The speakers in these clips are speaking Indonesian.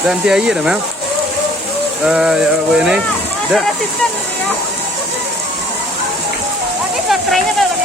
Dan dia iya dah, Mel. Ini. Dah. Asisten ya. Lagi baterainya kalau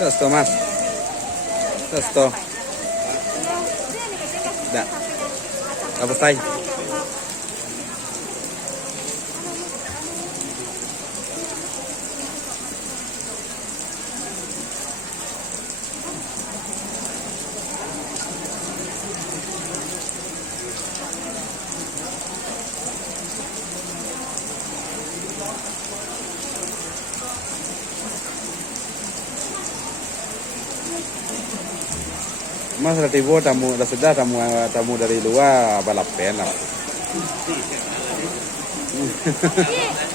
Tos tomat. Tos to. Dah. Apa tay? Mas tiba tamu, dah sudah tamu dari luar balapen lah.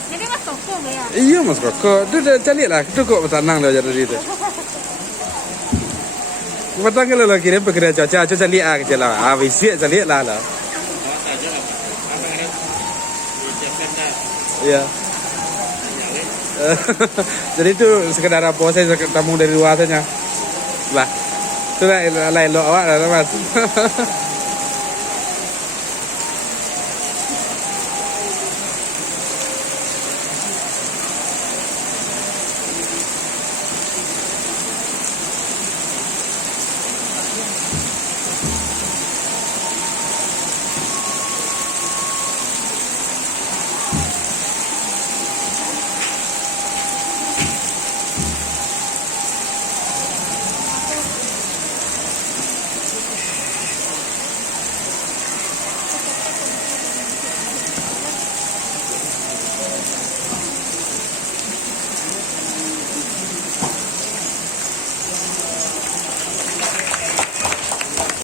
Jadi mas kokong ya? Iya mas kok, tu dah cari lah, tu kok tenang dah jadi itu. Matang kalau lagi ni pekerja cuaca cari ah kerja lah, bisik cari lah. Iya. Jadi itu sekedar apa saya tamu dari luar saja. Lah. Itu lah lain lo awak lah mas.